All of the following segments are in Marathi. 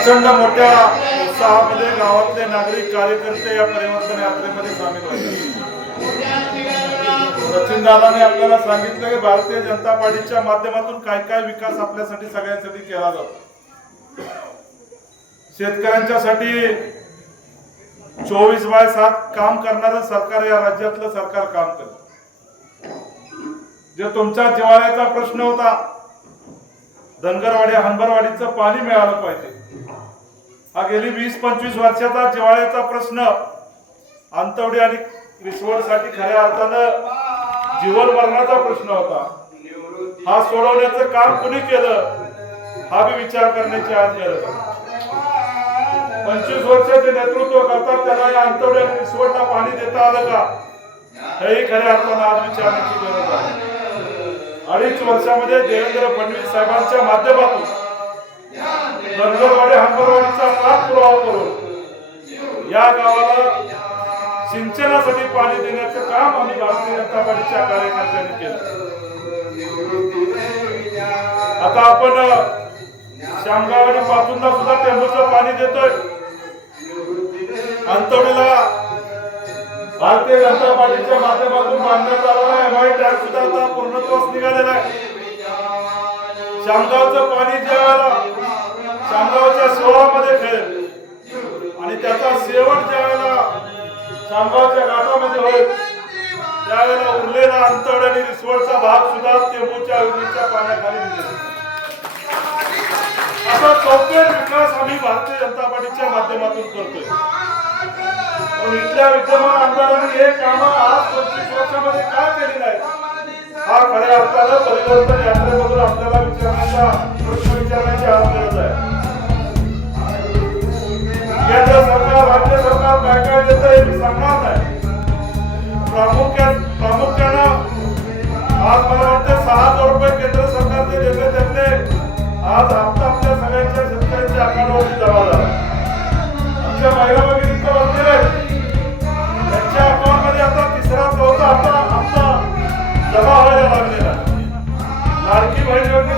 प्रचंड मोठ्या उत्साहामध्ये गावातले नागरिक कार्यकर्ते या परिवर्तन यात्रेमध्ये सामील होते सचिन दादाने आपल्याला सांगितलं की भारतीय जनता पार्टीच्या माध्यमातून काय काय विकास आपल्यासाठी सगळ्यांसाठी केला जातो. शेतकऱ्यांच्यासाठी चोवीस बाय सात काम करणारं सरकार या राज्यातलं सरकार काम करत. जे तुमच्या जिवाळ्याचा प्रश्न होता धनगरवाडी हनबरवाडीचं पाणी मिळालं पाहिजे. हा गेली वीस पंचवीस वर्षाचा जिवाळ्याचा प्रश्न. अंतवडी आणि रिसवडसाठी खऱ्या अर्थानं जीवन मरणाचा प्रश्न होता. हा सोडवण्याचं काम कुणी केलं? हा बी विचार करण्याची आज गरज पंचवीस वर्षाचे नेतृत्व करतात त्याला या अंतवडी आणि रिसवडला पाणी देता आलं का? हेही खऱ्या अर्थानं आज विचारण्याची गरज आहे. अडीच वर्षामध्ये देवेंद्र फडणवीस साहेबांच्या माध्यमातून धनगरवाडी हंबरवाडीचा पाठपुरावा करून या गावाला सिंचनासाठी पाणी देण्याचं काम आम्ही भारतीय जनता पार्टीच्या कार्यकर्त्यांनी केलं. आता आपण शामगाव आणि पाचुंदा सुद्धा टेंबूचं पाणी देतोय. अंतवडीला भारतीय जनता पार्टीच्या माध्यमातून बांधण्यात आलेला एमआय टॅग सुद्धा आता पूर्णत्वास निघालेला आहे. शामगावचं पाणी ज्या वेळेला शामगावच्या खेळेल आणि त्याचा शेवट ज्या वेळेला शामगावच्या घाटामध्ये होईल त्यावेळेला उरलेला अंतड आणि रिसवडचा भाग सुद्धा टेंबूच्या विहिरीच्या पाण्याखाली निघेल. असा चौफेर विकास आम्ही भारतीय जनता पार्टीच्या माध्यमातून करतोय. पण इथल्या विद्यमान आमदारांनी हे काम आज पंचवीस वर्षामध्ये का केली नाही हा खऱ्या अर्थानं परिवर्तन यात्रेमधून आपल्याला विचारण्याचा प्रश्न विचारण्याची आज गरज आहे. केंद्र सरकार राज्य सरकार काय काय देत आहे मी सांगणार नाही.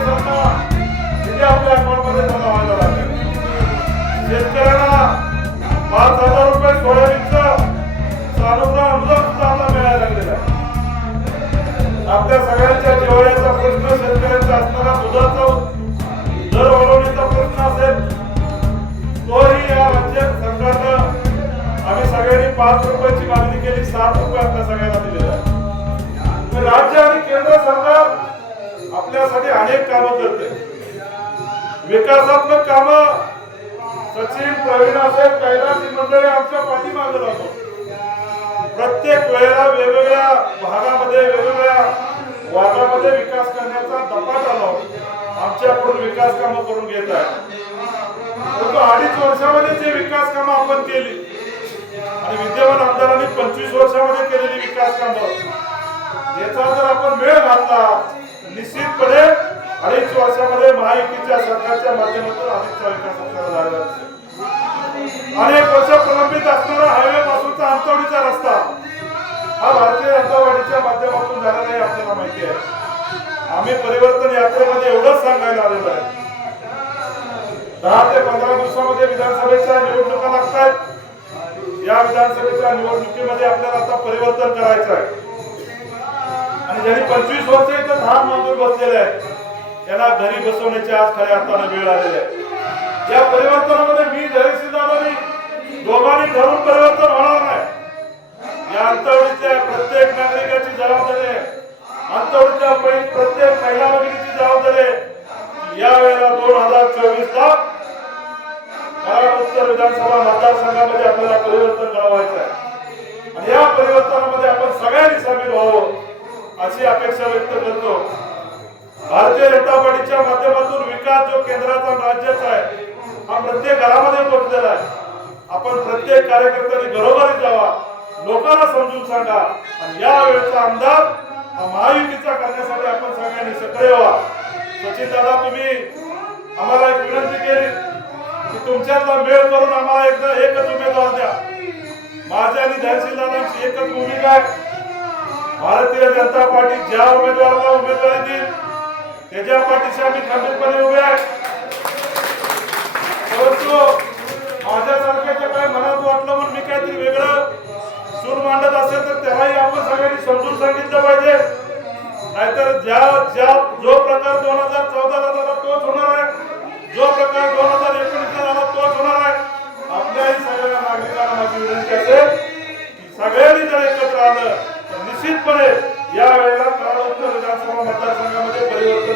निधी आपल्या अकाउंट जमा व्हायला लागले शेतकऱ्यांना पाच हजार रुपये सोयाबीनचं सानुग्रह अनुदान सुद्धा आता मिळायला लागलेलं आहे आपल्या सगळ्यांच्या प्रश्न शेतकऱ्यांचा असणारा दुधाचा दर वाढवण्याचा प्रश्न असेल तोही या राज्य सरकारनं आम्ही सगळ्यांनी पाच रुपयाची मागणी केली सात रुपये आपल्या सगळ्यांना दिलेल्या आहे राज्य आणि केंद्र सरकार आपल्यासाठी अनेक कामं करते. विकासात्मक कामं सचिन प्रवीण असेल कैलासी मंडळी आमच्या पाठीमागे राहतो. प्रत्येक वेळेला वेगवेगळ्या भागामध्ये वेगवेगळ्या वार्डामध्ये विकास करण्याचा दपाट आला आमच्याकडून विकास कामं करून घेत आहे. परंतु अडीच वर्षामध्ये जे विकास कामं आपण केली आणि विद्यमान आमदारांनी पंचवीस वर्षामध्ये केलेली विकास कामं याचा जर आपण वेळ घातला निश्चितपणे अडीच वर्षामध्ये महायुतीच्या सरकारच्या माध्यमातून अधिकचा विकास आपल्याला झालेला दिसेल. अनेक वर्ष प्रलंबित असणारा हायवे पासूनचा अंतवडीचा रस्ता हा भारतीय जनता पार्टीच्या माध्यमातून झालेला नाही आपल्याला माहिती आहे. आम्ही परिवर्तन यात्रेमध्ये एवढंच सांगायला आलेलो आहे. दहा ते पंधरा दिवसामध्ये विधानसभेच्या निवडणुका लागतात या विधानसभेच्या निवडणुकीमध्ये आपल्याला आता परिवर्तन करायचं आहे. आणि ज्यांनी पंचवीस वर्ष इथं धाम मांडून बसलेले आहेत त्यांना घरी बसवण्याची आज खऱ्या अर्थानं वेळ आलेली आहे. या परिवर्तनामध्ये मी धैर्यसिद्धांनी दोघांनी घरून परिवर्तन होणार नाही. या अंतवडीतल्या प्रत्येक नागरिकाची जबाबदारी आहे. अंतवडीतल्या पै- प्रत्येक महिला भगिनीची जबाबदारी आहे. या वेळेला दोन हजार चोवीस ला कराड उत्तर विधानसभा मतदारसंघामध्ये आपल्याला परिवर्तन घडवायचं आहे. आणि या परिवर्तनामध्ये आपण सगळ्यांनी सामील व्हावं. अपेक्षा व्यक्त करतो. भारतीय जनता पार्टीच्या माध्यमातून विकास जो केंद्राचा राज्याचा आहे हा प्रत्येक घरामध्ये पोहोचलेला आहे. आपण प्रत्येक कार्यकर्त्यांनी घरोघरी जावा लोकांना समजून सांगा आणि या वेळेचा आमदार हा महायुतीचा करण्यासाठी आपण सगळ्यांनी सक्रिय व्हा. सचिन दादा तुम्ही आम्हाला एक विनंती केली की तुमच्यातला मेळ करून आम्हाला एकदा एकच उमेदवार द्या. माझ्या आणि धैर्यशील दादांची एकच भूमिका आहे. भारतीय जनता पार्टी ज्या उमेदवाराला उमेदवारी देईल त्याच्या पाठीशी आम्ही खंबीरपणे उभे आहे. परंतु माझ्यासारख्याच्या काय मनात वाटलं म्हणून मी काहीतरी वेगळं सूर मांडत असेल तर त्यालाही आपण सगळ्यांनी समजून सांगितलं पाहिजे. नाहीतर ज्या ज्या जो प्रकार दोन हजार चौदाला झाला तोच होणार आहे. जो प्रकार दोन हजार एकोणीसला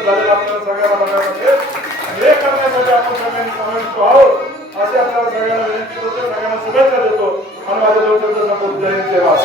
झालेलं आपल्याला सगळ्यांना बघायला मिळेल हे करण्यासाठी आपण सगळ्यांनी समाविष्ट आहोत. असे आपल्याला सगळ्यांना विनंती करतो सगळ्यांना शुभेच्छा देतो. आणि माझ्या दोन शब्द संपवतो जय सेवा